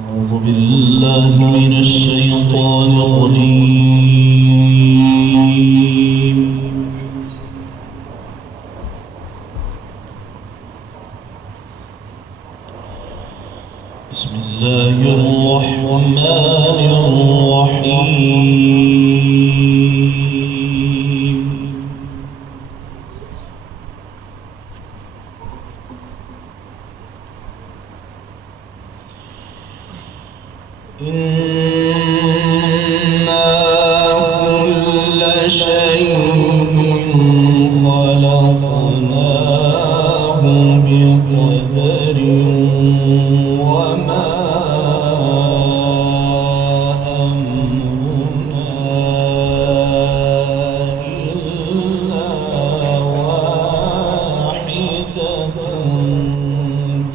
أعوذ بالله من الشيطان الرجيم. بسم الله الرحمن الرحيم. إنا كل شيء خلقناه بقدر وما أمرنا إلا واحدة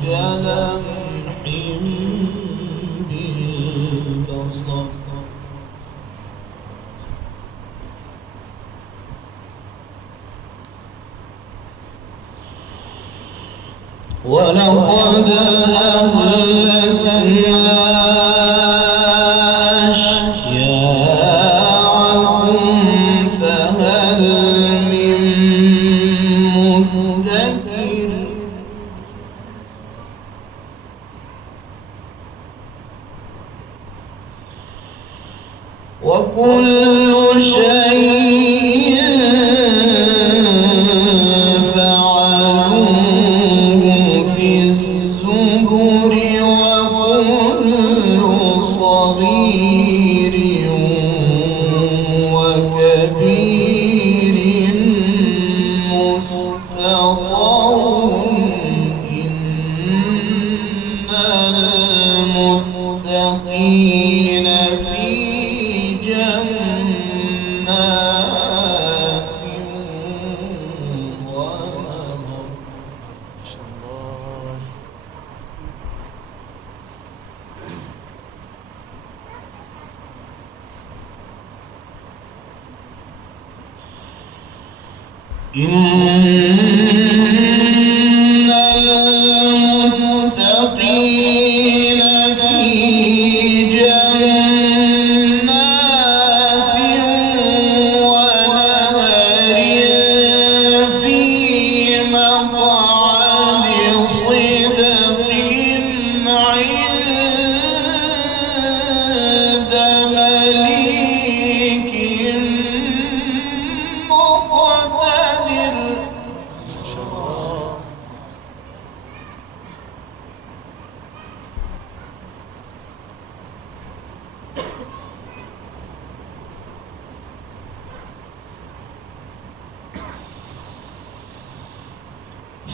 كلمح بالبصر. ولقد أهلكنا أشياعكم فهل من مدكر. وكل شيء فعلوه في الزبر وكل صغير وكبير مستطر. إن المتقين في جنات ونهر. إن المتقين في جنات ونهر في مقعد صدق عند مليك مقتدر.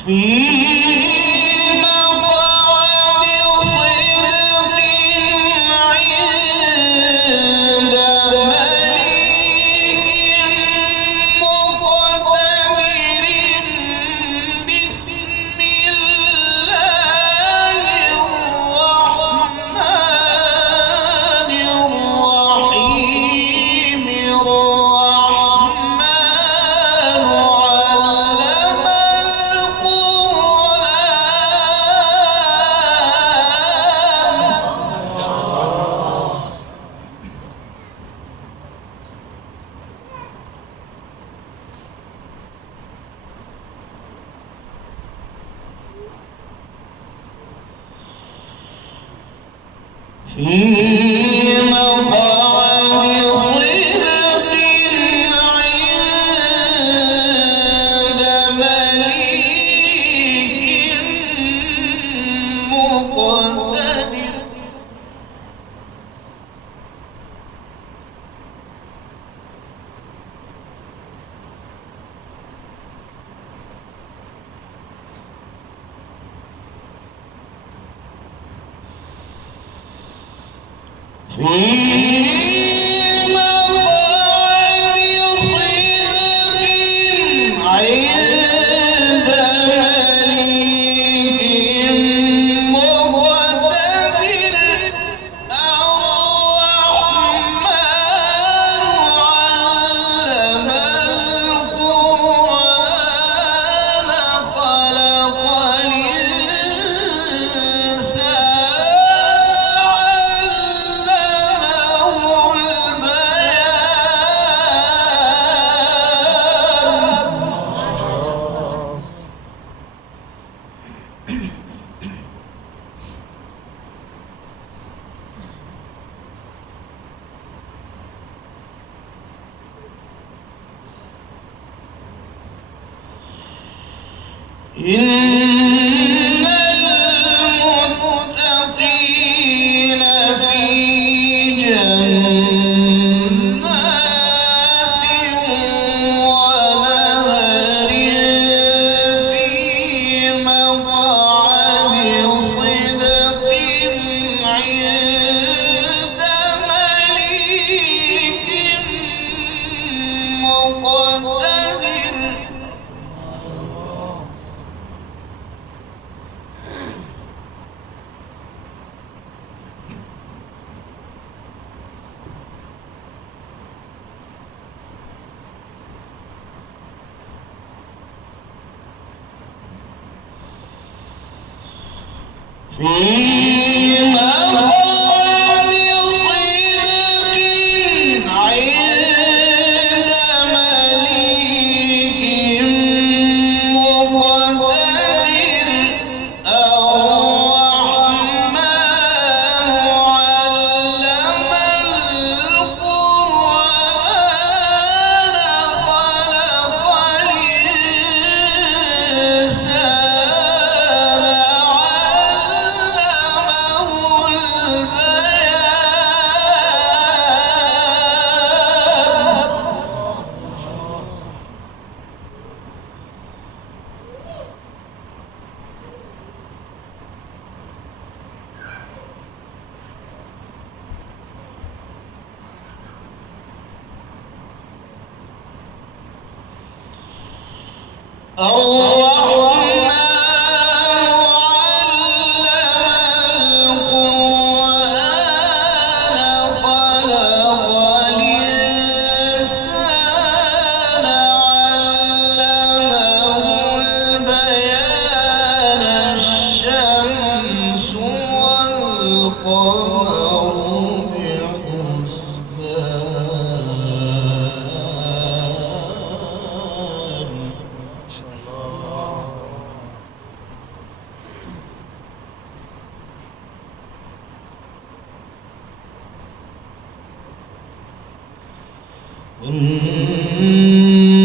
في مقعد صدق عند مليك مقتدر. بسم الله الرحمن الرحيم. الرحمن علم في مقعد صدق عند مليك مقتدر. في مقعد صدق عند مليك مقتدر. الرحمن علم القرآن خلق الإنسان إن المتقين في جنات ونهر في مقعد صدق عند مليك مقتدر. في مقعد صدق عند مليك مقتدر. الرحمن علم القرآن خلق الإنسان علمه البيان. الشمس والقمر بحسبان.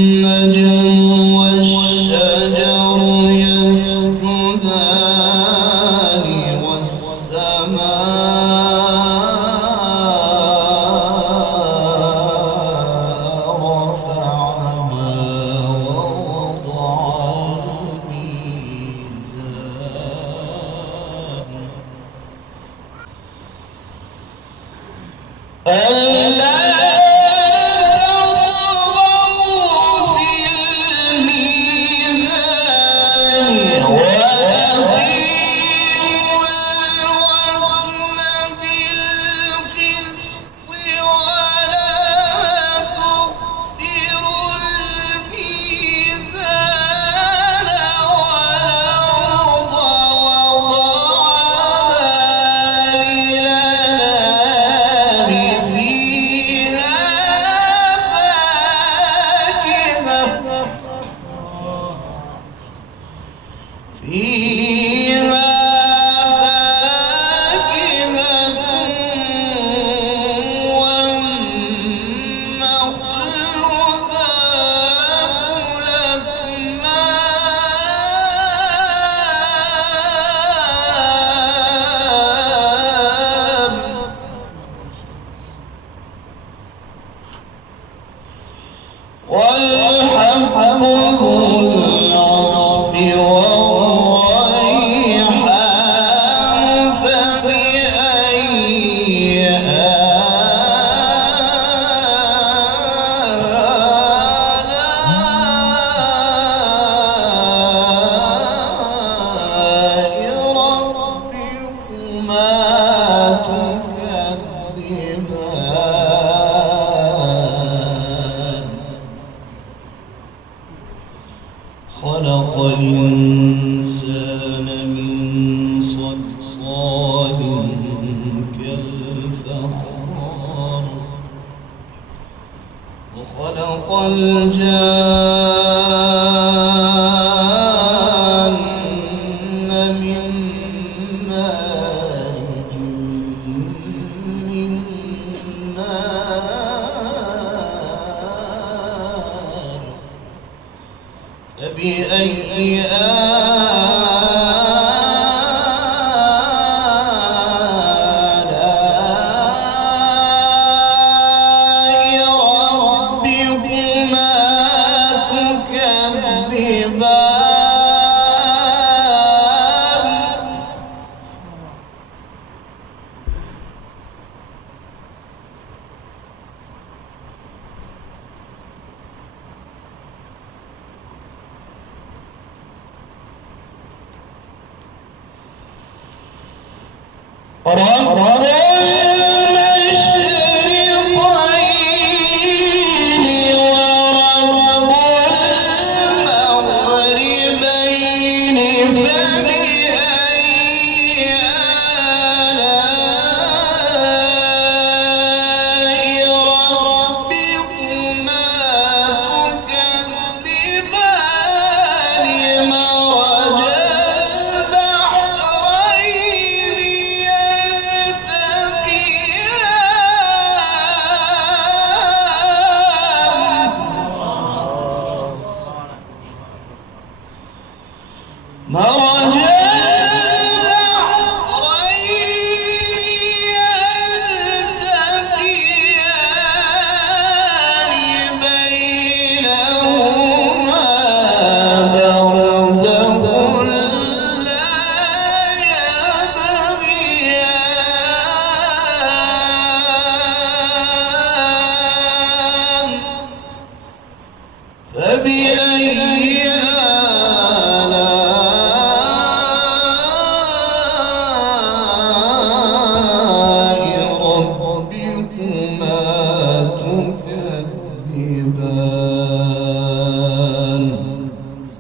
والنجم والشجر يسجدان والسماء رفعها ووضع الميزان. ألا فيها فاكهة والنخل ذات الأكمام. والحب ذو العصف والريحان. فبأي آلاء ربكما تكذبان. خلق الإنسان من صلصال كالفخار. وخلق الجان من مارج من نار. فبأي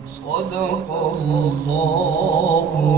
صدق الله